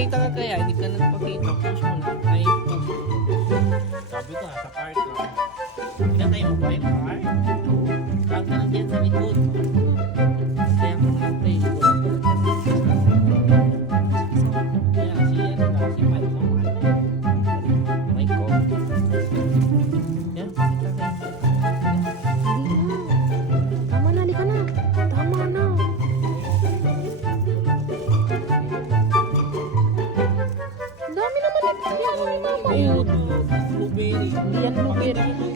Pakita ka kaya, hindi ka nagpakita. Push mo na. Ay, push. Sabi ko, sa park ka. Pinatay mo ba yung park? Tawag ka lang dyan sa likod. Kaya mo na play. Kaya si ano lang, si Mike. Mike ko. Yan, pakita kayo. Tama na, halika na. Tama na. Ang dami naman ito. Yan, mama. Ayun, blueberry. Yan, blueberry.